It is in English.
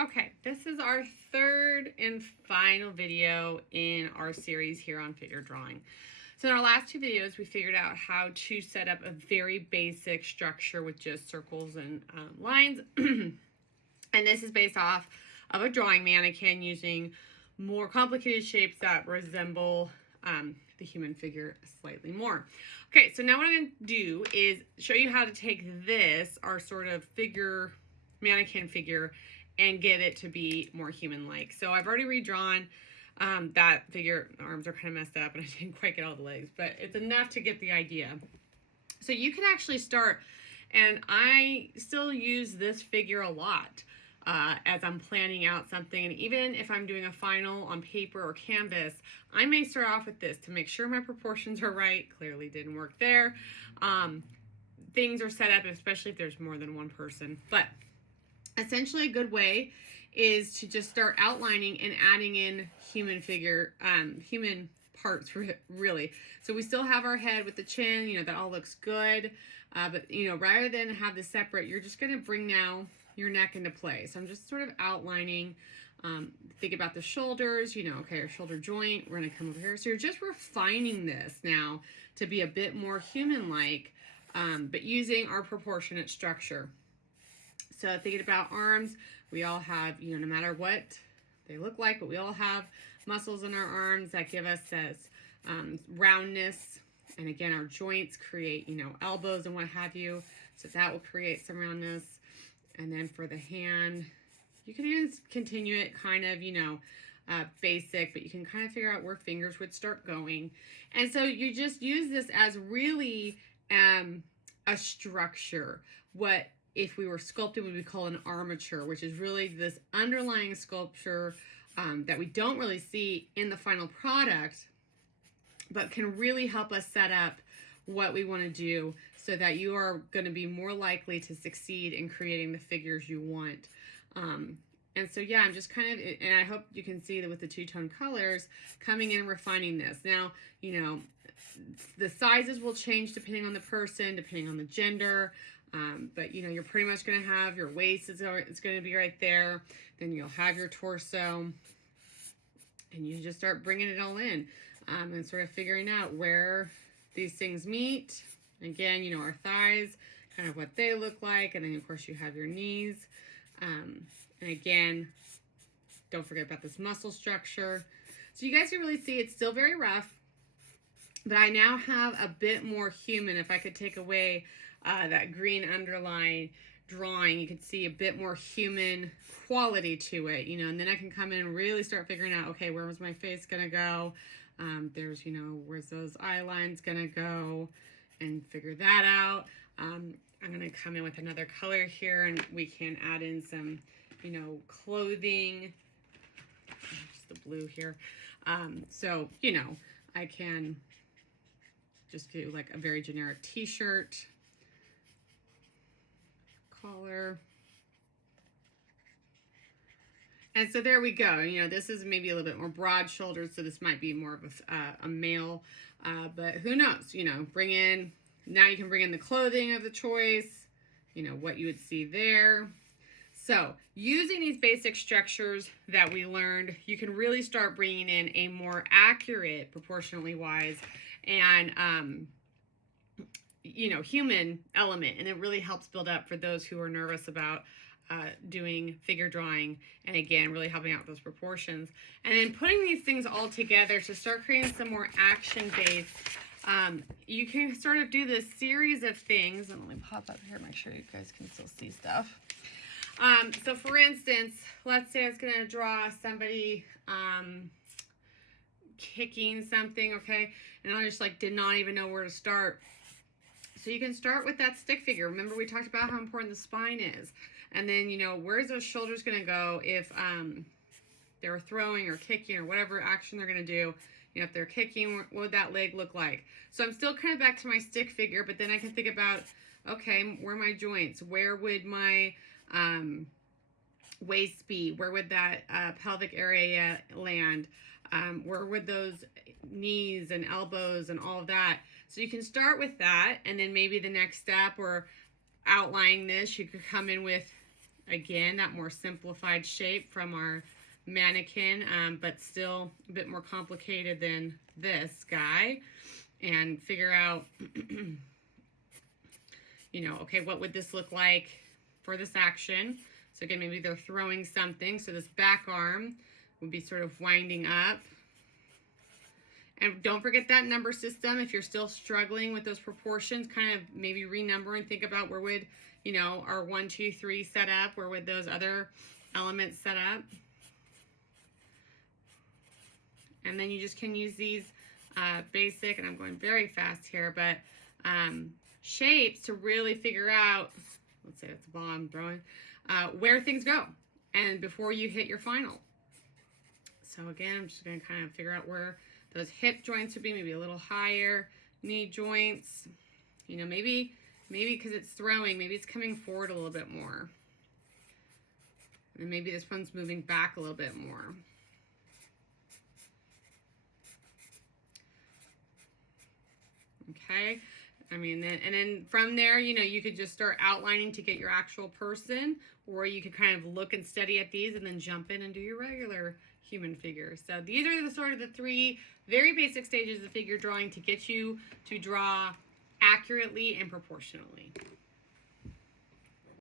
Okay, this is our third and final video in our series here on figure drawing. So in our last two videos, we figured out how to set up a very basic structure with just circles and lines. And this is based off of a drawing mannequin using more complicated shapes that resemble the human figure slightly more. Okay, so now what I'm going to do is show you how to take this, our sort of figure, mannequin figure, and get it to be more human-like. So I've already redrawn that figure. Arms are kind of messed up and I didn't quite get all the legs, but it's enough to get the idea. So you can actually start, and I still use this figure a lot as I'm planning out something. And even if I'm doing a final on paper or canvas, I may start off with this to make sure my proportions are right. Clearly didn't work there. Things are set up, especially if there's more than one person. But essentially a good way is to just start outlining and adding in human parts, really. So we still have our head with the chin, that all looks good. But, rather than have this separate, you're just going to bring now your neck into play. So I'm just sort of outlining, think about the shoulders, okay, our shoulder joint, we're going to come over here. So you're just refining this now to be a bit more human-like, but using our proportionate structure. So thinking about arms, we all have, no matter what they look like, but we all have muscles in our arms that give us this roundness. And again, our joints create, elbows and what have you. So that will create some roundness. And then for the hand, you can even continue it kind of, basic, but you can kind of figure out where fingers would start going. And so you just use this as really a structure. What if we were sculpting, we would call an armature, which is really this underlying sculpture that we don't really see in the final product, but can really help us set up what we want to do so that you are going to be more likely to succeed in creating the figures you want. And so, yeah, I'm just kind of, and I hope you can see that with the two-tone colors, coming in and refining this. Now, the sizes will change depending on the person, depending on the gender. But you're pretty much going to have your waist is going to be right there. Then you'll have your torso, and you just start bringing it all in and sort of figuring out where these things meet. Again, our thighs, kind of what they look like, and then of course you have your knees. And again, don't forget about this muscle structure. So you guys can really see it's still very rough, but I now have a bit more human. If I could take away that green underline drawing, you could see a bit more human quality to it, and then I can come in and really start figuring out, okay, where was my face gonna go? There's, where's those eye lines gonna go, and figure that out. I'm gonna come in with another color here, and we can add in some, clothing, just the blue here. So, I can just do like a very generic t-shirt, collar. And so there we go. This is maybe a little bit more broad shoulders, so this might be more of a male, but who knows, now you can bring in the clothing of the choice, what you would see there. So using these basic structures that we learned, you can really start bringing in a more accurate, proportionally wise, and human element, and it really helps build up for those who are nervous about doing figure drawing, and again, really helping out with those proportions. And then putting these things all together to start creating some more action-based, you can sort of do this series of things, and let me pop up here, make sure you guys can still see stuff. So for instance, let's say I was going to draw somebody kicking something, okay, and I just did not even know where to start. So you can start with that stick figure. Remember, we talked about how important the spine is. And then, where's those shoulders going to go if they were throwing or kicking or whatever action they're going to do. If they're kicking, what would that leg look like? So I'm still kind of back to my stick figure, but then I can think about, okay, where are my joints? Where would my waist be? Where would that pelvic area land? Where would those knees and elbows and all of that? So you can start with that, and then maybe the next step or outlining this, you could come in with again, that more simplified shape from our mannequin, but still a bit more complicated than this guy. And figure out, you know, okay, what would this look like for this action? So again, maybe they're throwing something. So this back arm would be sort of winding up. And don't forget that number system. If you're still struggling with those proportions, kind of maybe renumber and think about where would, you know, our 1, 2, 3 set up? Where would those other elements set up? And then you just can use these basic, and I'm going very fast here, but shapes to really figure out, let's say that's the ball I'm throwing, where things go and before you hit your final. So again, I'm just going to kind of figure out where those hip joints would be, maybe a little higher, knee joints, you know, maybe because it's throwing, maybe it's coming forward a little bit more. And maybe this one's moving back a little bit more. Okay, I mean, and then from there, you know, you could just start outlining to get your actual person, or you could kind of look and study at these and then jump in and do your regular human figure. So these are the sort of the 3 very basic stages of figure drawing to get you to draw accurately and proportionally.